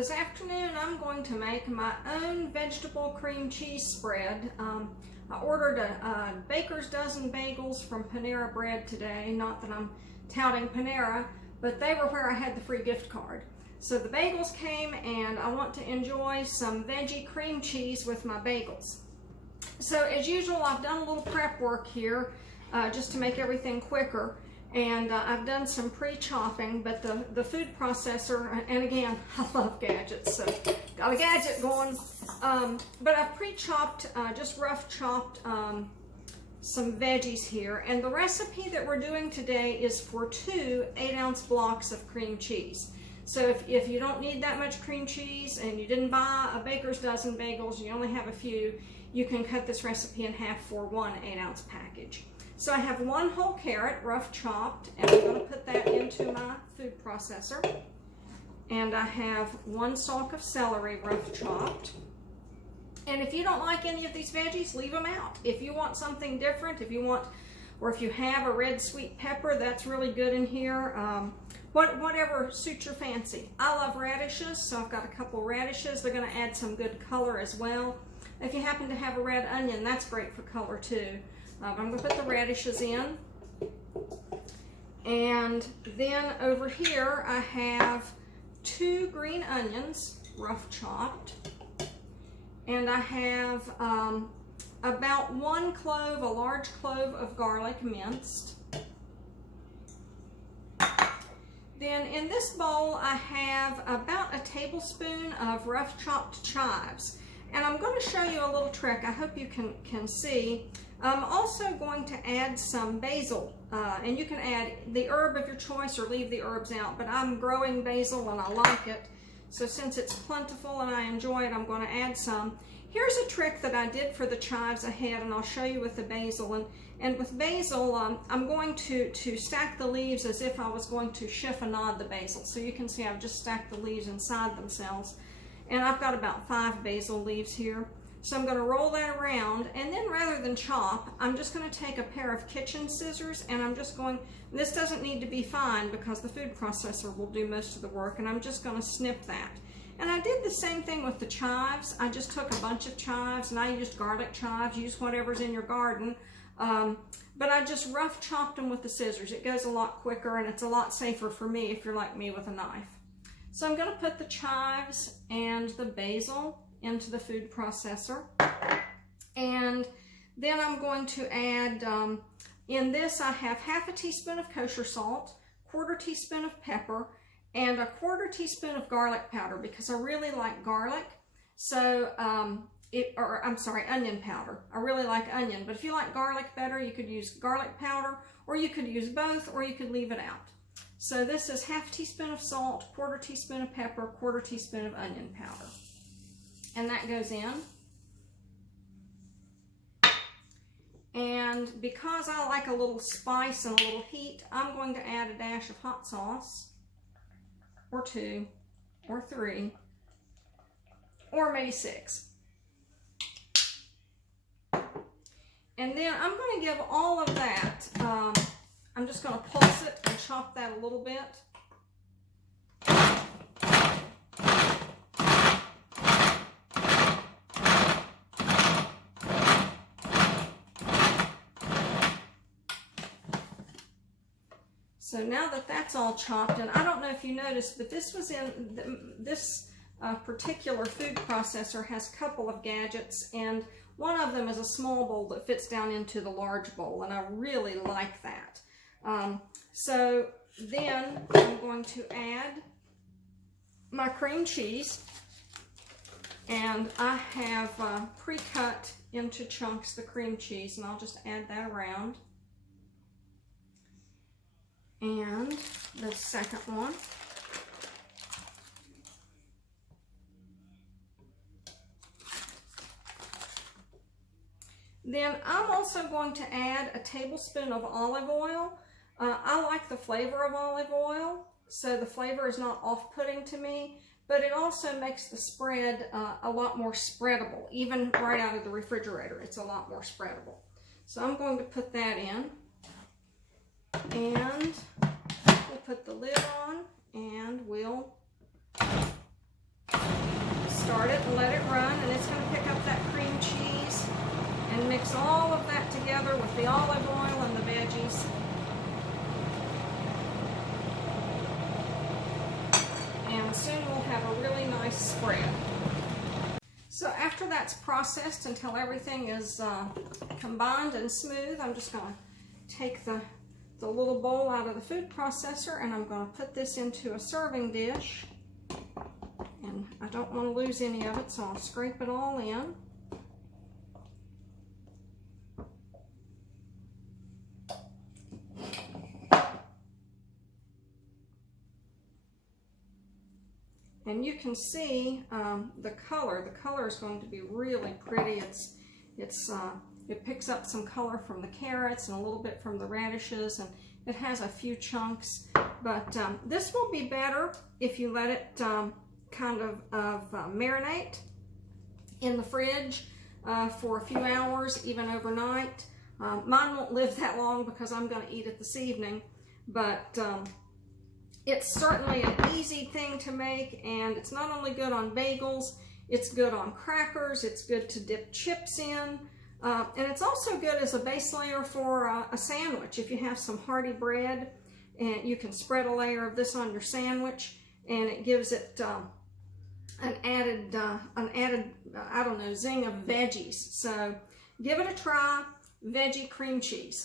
This afternoon I'm going to make my own vegetable cream cheese spread. I ordered a baker's dozen bagels from Panera Bread today. Not that I'm touting Panera, but they were where I had the free gift card. So the bagels came and I want to enjoy some veggie cream cheese with my bagels. So as usual, I've done a little prep work here just to make everything quicker. And I've done some pre-chopping, but the food processor, and again, I love gadgets, so got a gadget going. But I've pre-chopped, just rough chopped some veggies here. And the recipe that we're doing today is for 2 8-ounce blocks of cream cheese. So if you don't need that much cream cheese and you didn't buy a baker's dozen bagels, you only have a few, you can cut this recipe in half for 1 8-ounce package. So I have 1 whole carrot, rough chopped, and I'm going to put that into my food processor. And I have 1 stalk of celery, rough chopped. And if you don't like any of these veggies, leave them out. If you want something different, if you want, or if you have a red sweet pepper, that's really good in here. Whatever suits your fancy. I love radishes, so I've got a couple radishes. They're going to add some good color as well. If you happen to have a red onion, that's great for color too. I'm going to put the radishes in. And then over here I have 2 green onions, rough chopped. And I have about 1 clove, a large clove of garlic minced. Then in this bowl I have about a tablespoon of rough chopped chives. And I'm going to show you a little trick. I hope you can see. I'm also going to add some basil, and you can add the herb of your choice or leave the herbs out, but I'm growing basil and I like it. So since it's plentiful and I enjoy it, I'm going to add some. Here's a trick that I did for the chives I had, and I'll show you with the basil. And with basil, I'm going to stack the leaves as if I was going to chiffonade the basil. So you can see I've just stacked the leaves inside themselves. And I've got about 5 basil leaves here. So I'm going to roll that around, and then rather than chop, I'm just going to take a pair of kitchen scissors, and I'm just going, this doesn't need to be fine because the food processor will do most of the work, and I'm just going to snip that. And I did the same thing with the chives. I just took a bunch of chives, and I used garlic chives. Use whatever's in your garden. But I just rough chopped them with the scissors. It goes a lot quicker, and it's a lot safer for me if you're like me with a knife. So I'm going to put the chives and the basil into the food processor. And then I'm going to add, in this I have half a teaspoon of kosher salt, 1/4 teaspoon of pepper, and a 1/4 teaspoon of garlic powder because I really like garlic. So, onion powder. I really like onion, but if you like garlic better, you could use garlic powder, or you could use both, or you could leave it out. So this is half teaspoon of salt, 1/4 teaspoon of pepper, 1/4 teaspoon of onion powder. And that goes in. And because I like a little spice and a little heat, I'm going to add a dash of hot sauce, or 2, or 3, or maybe 6. And then I'm going to give all of that, I'm just going to pulse it and chop that a little bit. So now that that's all chopped, and I don't know if you noticed, but this was in, this particular food processor has a couple of gadgets, and one of them is a small bowl that fits down into the large bowl, and I really like that. So then I'm going to add my cream cheese, and I have pre-cut into chunks the cream cheese, and I'll just add that around. And the second one. Then I'm also going to add a tablespoon of olive oil. I like the flavor of olive oil, so the flavor is not off-putting to me, but it also makes the spread a lot more spreadable. Even right out of the refrigerator, it's a lot more spreadable. So I'm going to put that in. And we'll put the lid on, and we'll start it and let it run, and it's going to pick up that cream cheese and mix all of that together with the olive oil and the veggies. And soon we'll have a really nice spread. So after that's processed until everything is combined and smooth, I'm just going to take the little bowl out of the food processor, and I'm going to put this into a serving dish. And I don't want to lose any of it, so I'll scrape it all in. And you can see the color. The color is going to be really pretty. It picks up some color from the carrots and a little bit from the radishes, and it has a few chunks. But this will be better if you let it kind of marinate in the fridge for a few hours, even overnight. Mine won't live that long because I'm going to eat it this evening, but it's certainly an easy thing to make, and it's not only good on bagels, it's good on crackers, it's good to dip chips in, and it's also good as a base layer for a sandwich. If you have some hearty bread, and you can spread a layer of this on your sandwich, and it gives it an added I don't know, zing of veggies. So give it a try. Veggie cream cheese.